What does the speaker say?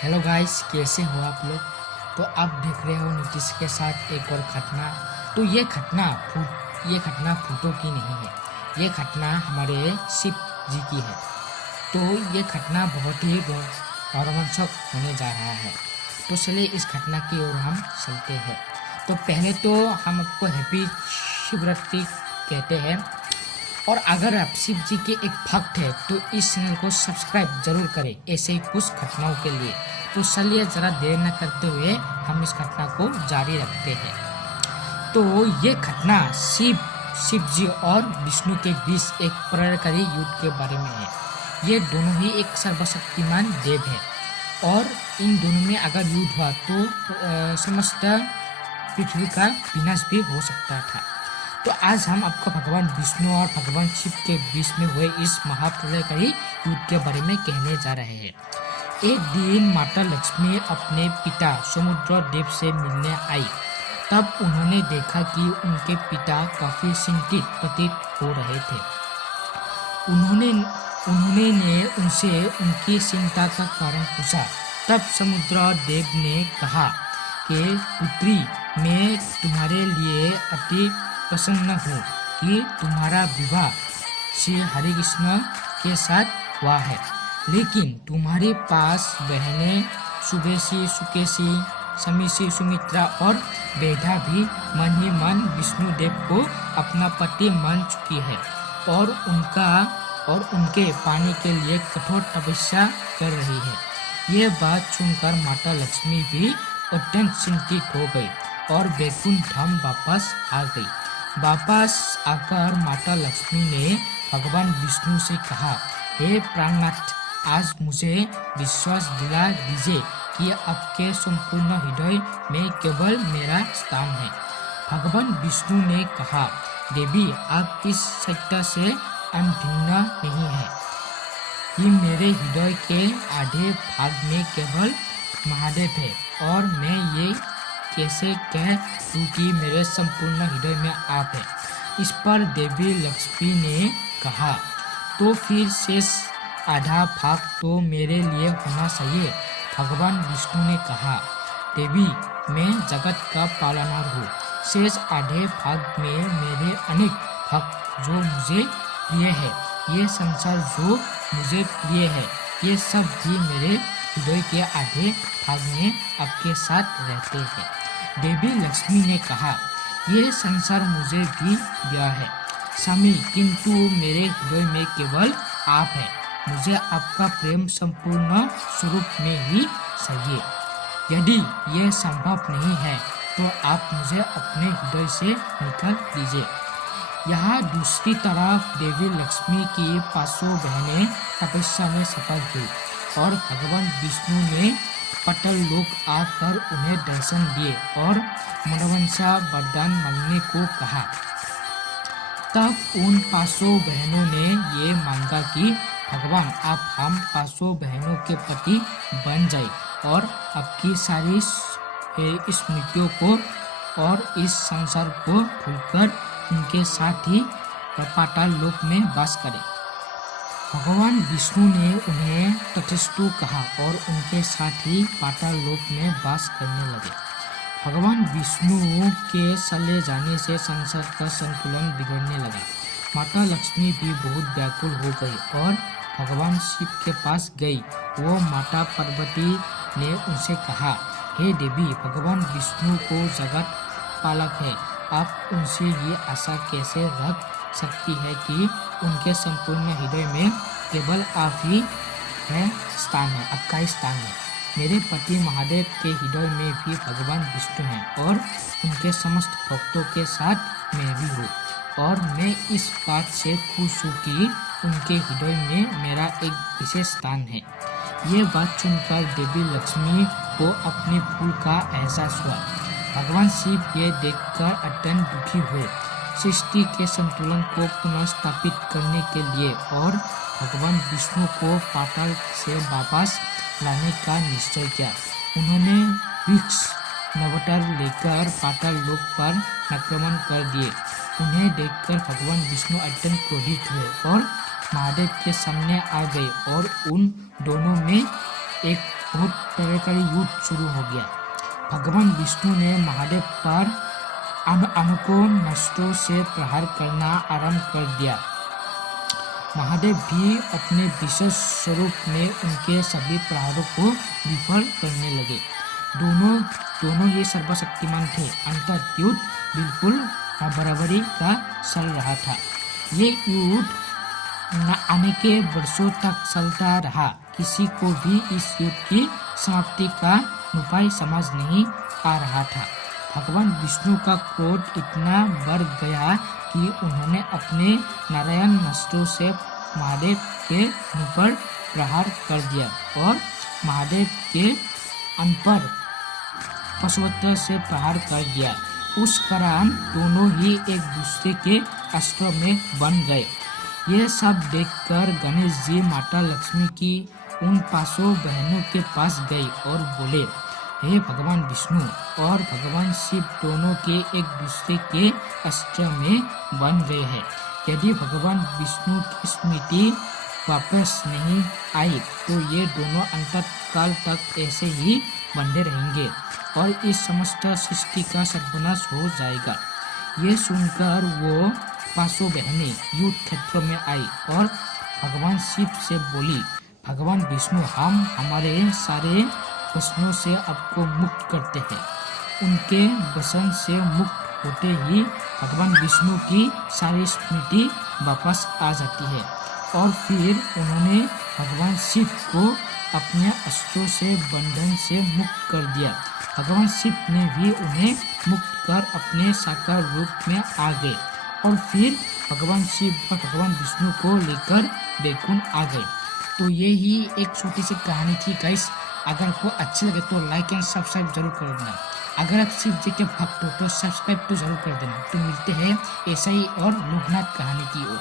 Hello guys, कैसे हो आप लोग। तो आप देख रहे हो नीतीश के साथ एक और घटना। तो ये घटना फूटों की नहीं है, ये घटना हमारे शिव जी की है। तो ये घटना बहुत ही रोमांचक होने जा रहा है। तो चलिए इस घटना की ओर हम चलते हैं। तो पहले तो हम आपको हैप्पी शिवरात्रि कहते हैं। और अगर आप शिव जी के एक भक्त हैं तो इस चैनल को सब्सक्राइब जरूर करें ऐसे ही कुछ घटनाओं के लिए। तो चलिए जरा देर न करते हुए हम इस घटना को जारी रखते हैं। तो ये घटना शिव जी और विष्णु के बीच एक प्रलयकारी युद्ध के बारे में है। ये दोनों ही एक सर्वशक्तिमान देव है और इन दोनों में अगर युद्ध हुआ तो समस्त पृथ्वी का विनाश भी हो सकता था। तो आज हम आपको भगवान विष्णु और भगवान शिव के बीच में हुए इस महाप्रलयकारी युद्ध के बारे में कहने जा रहे हैं। एक दिन माता लक्ष्मी अपने पिता समुद्र देव से मिलने आई। तब उन्होंने देखा कि उनके पिता काफी चिंतित प्रतीत हो रहे थे। उन्होंने उनसे उनकी चिंता का कारण पूछा। तब समुद्र देव ने कहा कि पुत्री, मैं तुम्हारे लिए अति प्रसन्न हूँ कि तुम्हारा विवाह श्री हरि कृष्ण के साथ हुआ है, लेकिन तुम्हारे पास बहनें शुभेशी, सुकेशी, समीशी, सुमित्रा और बेधा भी मन ही मन विष्णुदेव को अपना पति मान चुकी है और उनके पानी के लिए कठोर तपस्या कर रही है। ये बात सुनकर माता लक्ष्मी भी अत्यंत चिंतित हो गई और वैकुंठ धाम वापस आ गई। वापस आकर माता लक्ष्मी ने भगवान विष्णु से कहा, हे प्राणनाथ, आज मुझे विश्वास दिला दीजिए कि आपके संपूर्ण हृदय में केवल मेरा स्थान है। भगवान विष्णु ने कहा, देवी, आप इस सत्य से अनभिन्न नहीं है कि मेरे हृदय के आधे भाग में केवल महादेव है और मैं ये कैसे कह दूं कि मेरे संपूर्ण हृदय में आप है। इस पर देवी लक्ष्मी ने कहा, तो फिर शेष आधा भाग तो मेरे लिए होना चाहिए। भगवान विष्णु ने कहा, देवी, मैं जगत का पालनहार हूँ। शेष आधे भाग में मेरे अनेक भक्त जो मुझे प्रिय है, ये संसार जो मुझे प्रिय है, ये सब भी मेरे हृदय के आधे भाग में आपके साथ रहते हैं। देवी लक्ष्मी ने कहा, ये संसार मुझे भी दिया है स्वामी, किंतु मेरे हृदय में केवल आप है। मुझे आपका प्रेम संपूर्ण स्वरूप में ही चाहिए। यदि ये संभव नहीं है तो आप मुझे अपने हृदय से निकाल दीजिए। यहाँ दूसरी तरफ देवी लक्ष्मी की 500 बहनें तपस्या में सफल हुई और भगवान विष्णु ने पटल लोक आकर उन्हें दर्शन दिए और मनोवांछा वरदान मांगने को कहा। तब उन 500 बहनों ने ये मांगा कि भगवान, आप हम 500 बहनों के पति बन जाए और आपकी सारी स्मृतियों को और इस संसार को भूलकर उनके साथ ही पाताल लोक में वास करें। भगवान विष्णु ने उन्हें तथास्तु कहा और उनके साथ ही पाताल लोक में वास करने लगे। भगवान विष्णु के चले जाने से संसार का संतुलन बिगड़ने लगा। माता लक्ष्मी भी बहुत व्याकुल हो गई और भगवान शिव के पास गई। वो माता पार्वती ने उनसे कहा, हे देवी, भगवान विष्णु को जगत पालक है, आप उनसे ये आशा कैसे रख सकती है कि उनके संपूर्ण हृदय में केवल आप ही स्थान है, आपका ही स्थान है। मेरे पति महादेव के हृदय में भी भगवान विष्णु हैं और उनके समस्त भक्तों के साथ मैं भी हूँ और मैं इस बात से खुश हूँ कि उनके हृदय में मेरा एक विशेष स्थान है। ये बात सुनकर देवी लक्ष्मी को अपनी भूल का एहसास हुआ। भगवान शिव ये देखकर अत्यंत दुखी हुए। सृष्टि के संतुलन को पुनः स्थापित करने के लिए और भगवान विष्णु को पाताल से वापस लाने का निश्चय किया। उन्होंने वृक्ष नवटर लेकर पाताल लोक पर आक्रमण कर दिए। उन्हें देखकर भगवान विष्णु अत्यंत क्रोधित हुए और महादेव के सामने आ गए और उन दोनों में एक बहुत तरह का युद्ध शुरू हो गया। भगवान विष्णु ने महादेव पर अनेकों अस्त्रों से प्रहार करना आरंभ कर दिया। महादेव भी अपने विशेष स्वरूप में उनके सभी प्रहारों को विफल करने लगे। दोनों ही सर्वशक्तिमान थे। अंतर युद्ध बिल्कुल बराबरी का चल रहा था। ये युद्ध आने के वर्षों तक चलता रहा। किसी को भी इस युद्ध की समाप्ति का उपाय समझ नहीं आ रहा था। भगवान विष्णु का क्रोध इतना बढ़ गया कि उन्होंने अपने नारायण अस्त्रों से महादेव के मुंह पर प्रहार कर दिया और महादेव के अन्न पर पशुवत्र से प्रहार कर दिया। उस कारण दोनों ही एक दूसरे के अस्त्रों में बन गए। यह सब देखकर गणेश जी माता लक्ष्मी की उन 500 बहनों के पास गए और बोले, हे भगवान विष्णु और भगवान शिव दोनों के एक दूसरे के अस्त्र में बन गए हैं। यदि भगवान विष्णु की स्मृति वापस नहीं आई तो ये दोनों अंत काल तक ऐसे ही बंधे रहेंगे और इस समस्त सृष्टि का सर्वनाश हो जाएगा। ये सुनकर वो 500 बहनें युद्ध क्षेत्र में आई और भगवान शिव से बोली, भगवान विष्णु, हम हमारे सारे बसनों से आपको मुक्त करते हैं। उनके बसन से मुक्त होते ही भगवान विष्णु की सारी स्मृति वापस आ जाती है और फिर उन्होंने भगवान शिव को अपने अस्त्रों से बंधन से मुक्त कर दिया। भगवान शिव ने भी उन्हें मुक्त कर अपने साकार रूप में आ गए और फिर भगवान शिव और भगवान विष्णु को लेकर वैकुंठ आ गए। तो ये ही एक छोटी सी कहानी थी गाइस। अगर आपको अच्छी लगे तो लाइक एंड सब्सक्राइब जरूर कर देना। अगर आप शिव जी के भक्त हो तो सब्सक्राइब तो जरूर कर देना। तो मिलते हैं ऐसा ही और लोकनाथ कहानी की ओर।